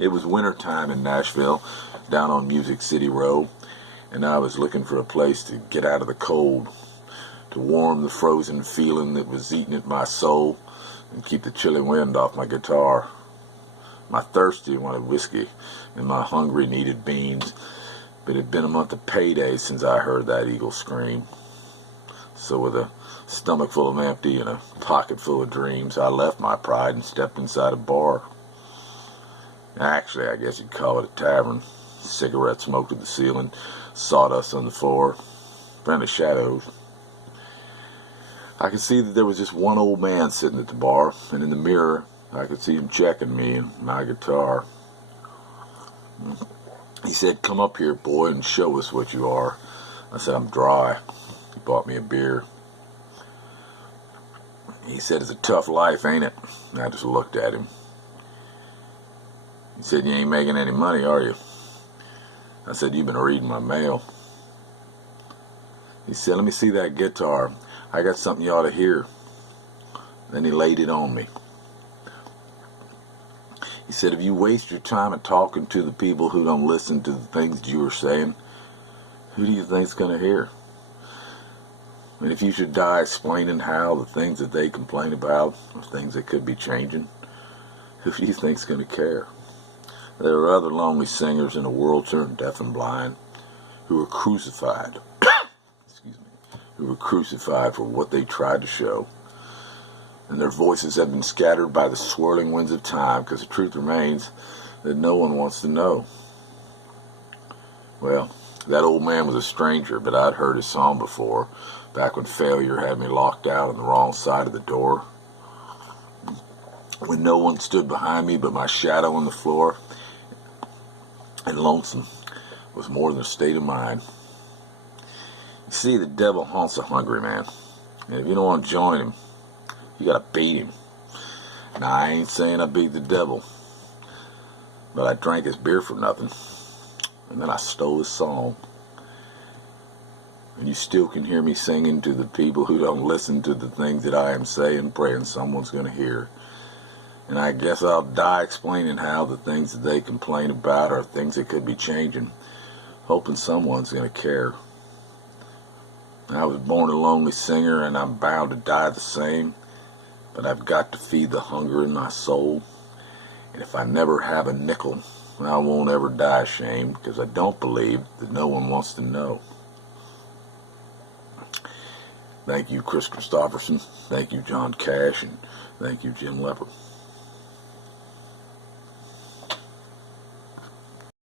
It was winter time in Nashville, down on Music City Road, and I was looking for a place to get out of the cold, to warm the frozen feeling that was eating at my soul and keep the chilly wind off my guitar. My thirsty wanted whiskey, and my hungry needed beans, but it had been a month of payday since I heard that eagle scream. So with a stomach full of empty and a pocket full of dreams, I left my pride and stepped inside a bar. Actually, I guess you'd call it a tavern. Cigarette smoke to the ceiling, sawdust on the floor, friendly shadows. I could see that there was just one old man sitting at the bar, and in the mirror I could see him checking me and my guitar. He said, "Come up here, boy, and show us what you are." I said, "I'm dry." He bought me a beer. He said, "It's a tough life, ain't it?" And I just looked at him. He said, "You ain't making any money, are you?" I said, "You've been reading my mail." He said, "Let me see that guitar. I got something you ought to hear." Then he laid it on me. He said, "If you waste your time at talking to the people who don't listen to the things you are saying, who do you think's going to hear? And if you should die explaining how the things that they complain about are things that could be changing, who do you think's going to care?" There are other lonely singers in a world turned deaf and blind who were crucified, who were crucified for what they tried to show. And their voices have been scattered by the swirling winds of time, because the truth remains that no one wants to know. Well, that old man was a stranger, but I'd heard his song before, back when failure had me locked out on the wrong side of the door. When no one stood behind me but my shadow on the floor, and lonesome was more than a state of mind. You see, the devil haunts a hungry man, and if you don't want to join him, you gotta beat him. Now, I ain't saying I beat the devil, but I drank his beer for nothing, and then I stole his song. And you still can hear me singing to the people who don't listen to the things that I am saying, praying someone's gonna hear. And I guess I'll die explaining how the things that they complain about are things that could be changing, hoping someone's gonna care. I was born a lonely singer, and I'm bound to die the same, but I've got to feed the hunger in my soul. And if I never have a nickel, I won't ever die ashamed, because I don't believe that no one wants to know. Thank you, Kristofferson. Thank you, John Cash. And thank you, Jim Lepper.